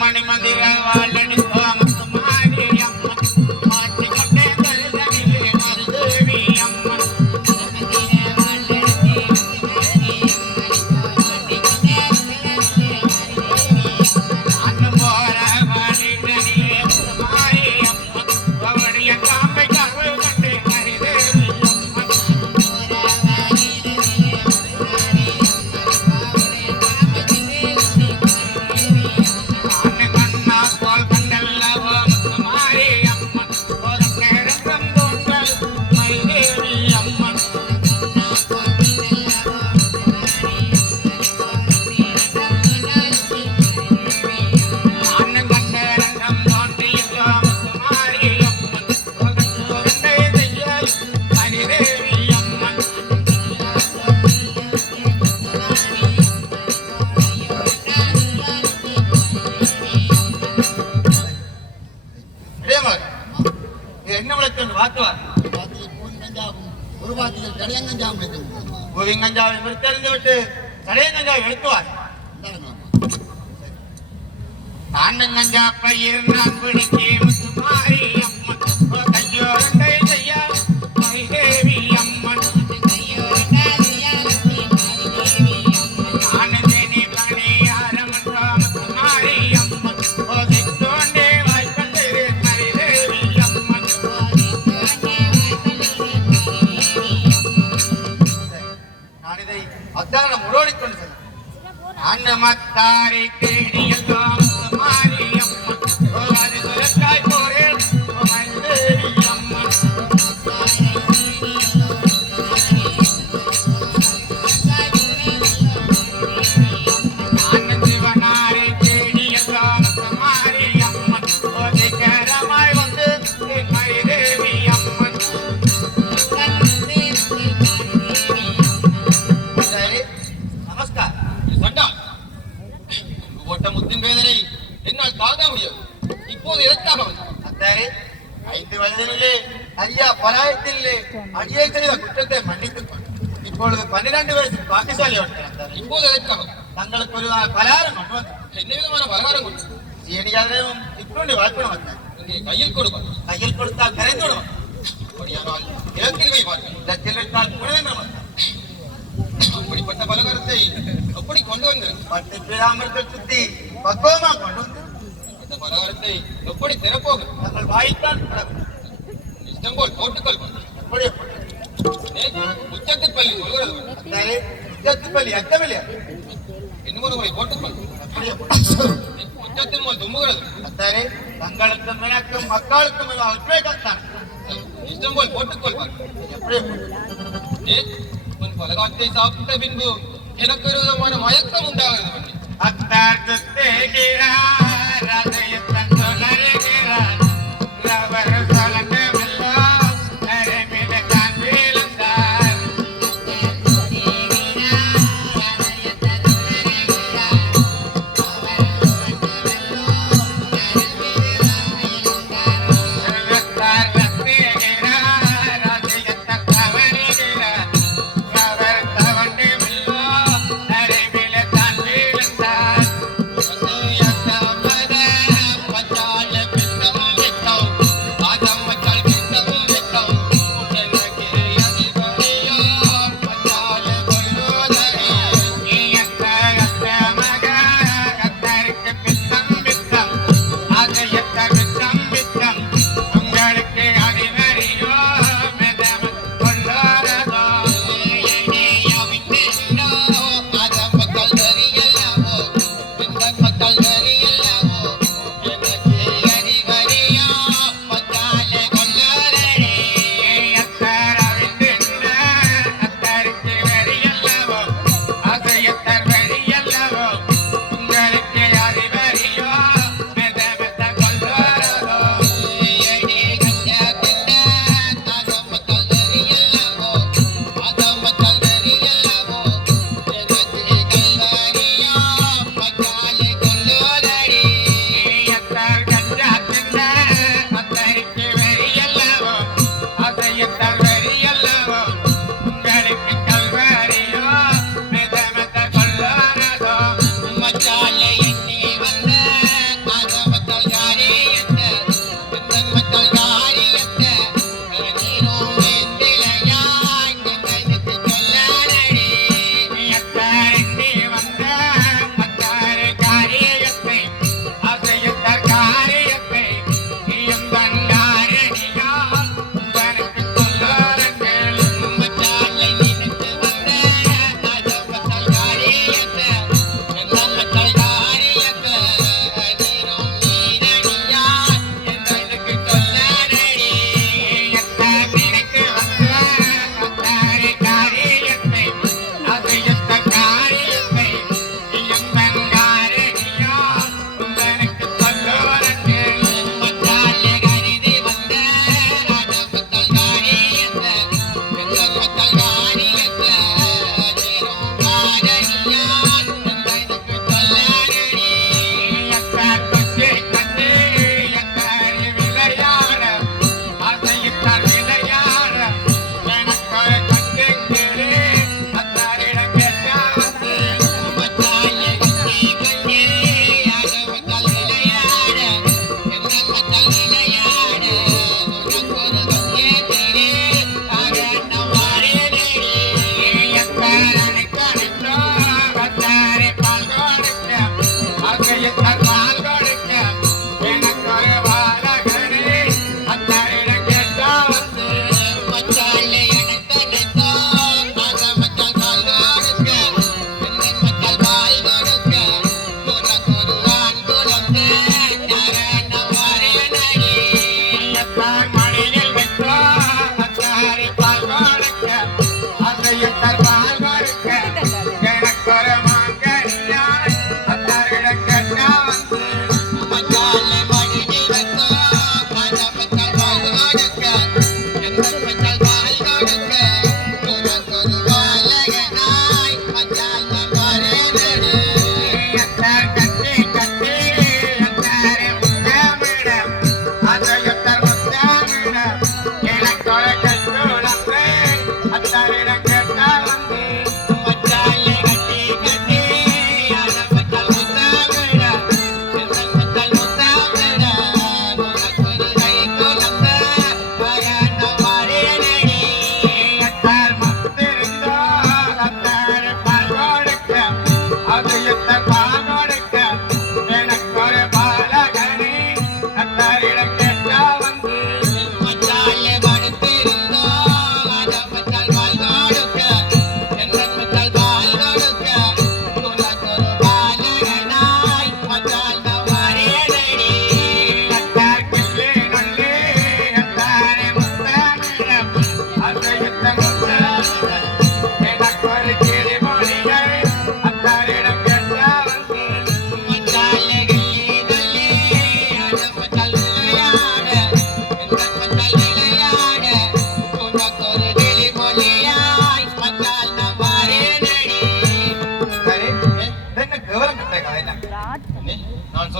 மணி மந்திர வாழ் கஞ்சா பயிர் நான் பிடிக்கே முத்துமாரி அம்மன் கையோரண்டை செய்யா தேவி அம்மன் ஆனந்தனி பணி ஆரம்பம் முத்துமாரி அம்மன் சித்தோண்டே வாய்க்கண்டே ஹரி தேவி அம்மன் நான் இதை அத்தாரம் உரோடிக்கொண்டு செல்ல அன்னமத்தாரை தேடியெல்லாம் குற்றத்தை மன்னித்து இப்பொழுது 12 வயசு பாக்கியசாலி இப்போது எதற்காகும் தங்களுக்கு ஒரு பலகாரம் கொண்டு வந்து என்ன விதமான பலகாரம் கொண்டு சீனியாரையும் இப்படி வளர்க்கணும் வந்தேன் கையில் கொடுக்கும் கையில் கொடுத்தால் கரைந்து விடுவோம் அப்படியானால் இலக்கில் வை பார்க்க இலக்கில் வைத்தால் குறைந்தவன் அப்படிப்பட்ட பலகாரத்தை எப்படி கொண்டு வந்து 10 பிராமணர்கள் சுத்தி பக்குவமா கொண்டு வந்து அந்த பலகாரத்தை எப்படி திறப்போகும் தங்கள் வாய்த்தான் இஷ்டம் போல் போட்டுக்கொள் உச்சத்துப்பள்ளி உச்சத்துப்பள்ளி அச்சமில்லையா இன்னொரு முறை போட்டுக்கொள் உச்சத்தின் போல் தும்புகிறது அத்தாரே தங்களுக்கும் எனக்கும் மக்களுக்கும் ஒற்றுமை கத்தான் இஷ்டம் போல் போட்டுக்கொள்வார் எப்படி உன் பலகாத்தை சாப்பிட்ட பின்பு எனக்கு ஒரு விதமான மயக்கம் உண்டாகிறது. அத்தார் தேகிறார் ரதையத்தன் தொடருகிறார் ரவர் சொல்லந்து வெல்லம் நரமில தான் வீழ்ந்தார்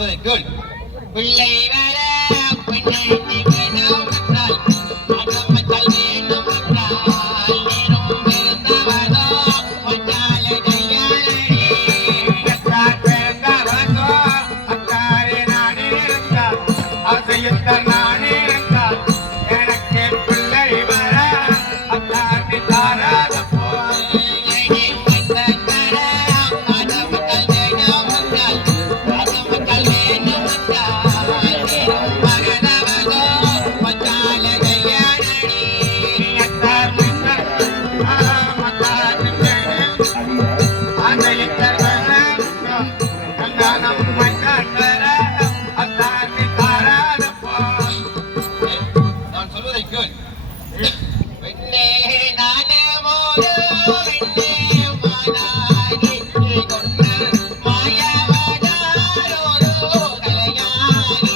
சொல்வதை கேள். பிள்ளை வர பெண்ணை வேணும் என்றால் அகமத்தல் வேணும் என்றால் நேரும் பெருந்தவனோ வச்சால கையாளனே எத்தார் பிறந்தவனோ அத்தாரே நானே இருந்தால் ஆசையத்தார் நானே இருந்தால் எனக்கு பிள்ளை வர அத்தார் தாராத போய் நான் சொல்வதை கேள். பெண்ணே நானமோடு பெண்ணே மானாகி கொண்ட மாயவதாரோடு கலையாகி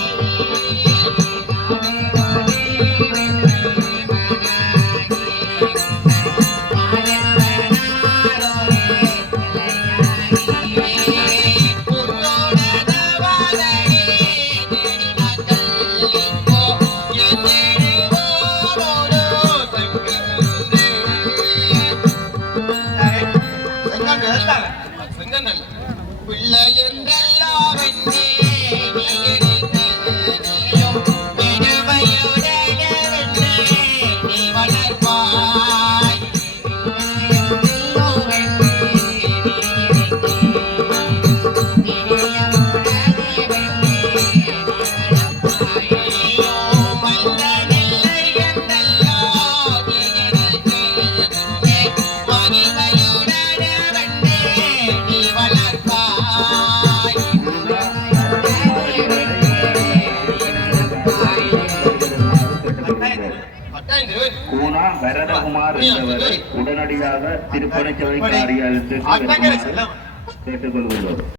செங்கண்ணல் பிள்ளை என்றெல்லாம் வெண்ணே நீ எடுத்ததையும் பெருமையுடனே வெண்ணே நீ வளர்ப்பாய் கட்டாயம் தேவன். கூனா வரதகுமார் என்பவரை உடனடியாக திருப்பணிச் சபை காரியாலயத்திற்கு அண்ணங்கிற வருமாறு செல்லம் கேட்டுக்கொள்கிறோம்.